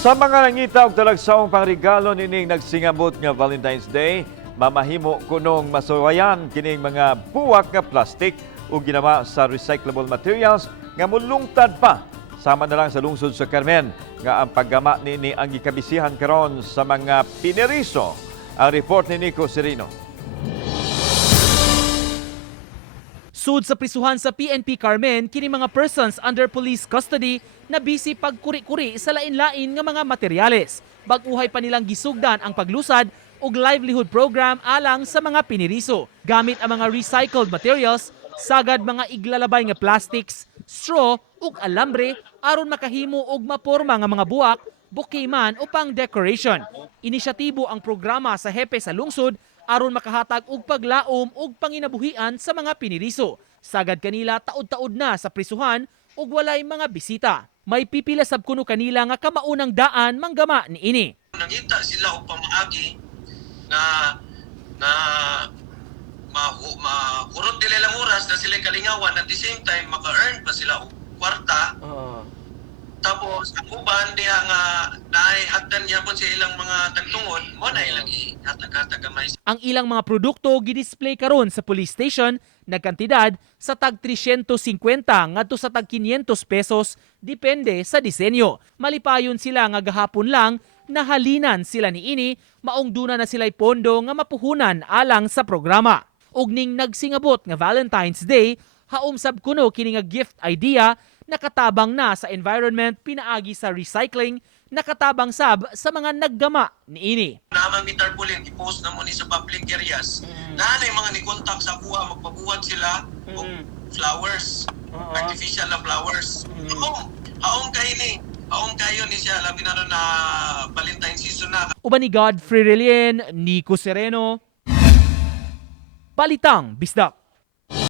Sa mga nangita og talagsaong pangregalo nining nagsingabot nga Valentine's Day, mamahimo kunong masuwayan kining mga buwak nga plastic o ginawa sa recyclable materials nga mulungtad pa. Sama na lang sa lungsod sa Carmen nga ang paggama nini ang gikabisihan karon sa mga pineriso. Ang report ni Nico Serino. Sud sa prisuhan sa PNP Carmen, kini mga persons under police custody na busy pagkuri-kuri sa lain-lain nga mga materyales. Bag-uhay pa nilang gisugdan ang paglusad ug livelihood program alang sa mga piniriso. Gamit ang mga recycled materials, sagad mga iglalabay nga plastics, straw ug alambre aron makahimo og maporma nga mga buwak, bouquet man o pang decoration. Inisyatibo ang programa sa hepe sa lungsod aron makahatag og paglaom ug panginabuhian sa mga piniriso. Sagad kanila taod-taod na sa prisuhan ug walay mga bisita. May pipila sab kuno kanila nga kamaunang daan manggama niini. Nangita sila og pamaagi na mahurot nila lang oras na sila kalingawan at the same time maka-earn pa sila og kwarta. Tapos ang uban diha nga naihagdan gyapon sa ilang mga tagtungod mo na ilang ihatag-hatag gamay. Ang ilang mga produkto gidisplay karon sa police station nagkantidad sa tag 350 ngadto sa tag 500 pesos depende sa disenyo. Malipayon sila nga gahapon lang nahalinan sila niini maong duna na sila'y pondo nga mapuhunan alang sa programa. Ug ning nagsingabot nga Valentine's Day, haom sab kuno kini nga gift idea nakatabang na sa environment pinaagi sa recycling, nakatabang sab sa mga naggama niini. Namang tarpaulin i-post na mo ni sa public areas. Nanay mga ni-contact sa kuha magpabuhat sila og flowers, artificial na flowers. Haong kayo ni. Haong kayo ni siya labi na ron na Valentine season na. Uban ni Godfrey Relien, Nico Sereno, Balitang Bisdak.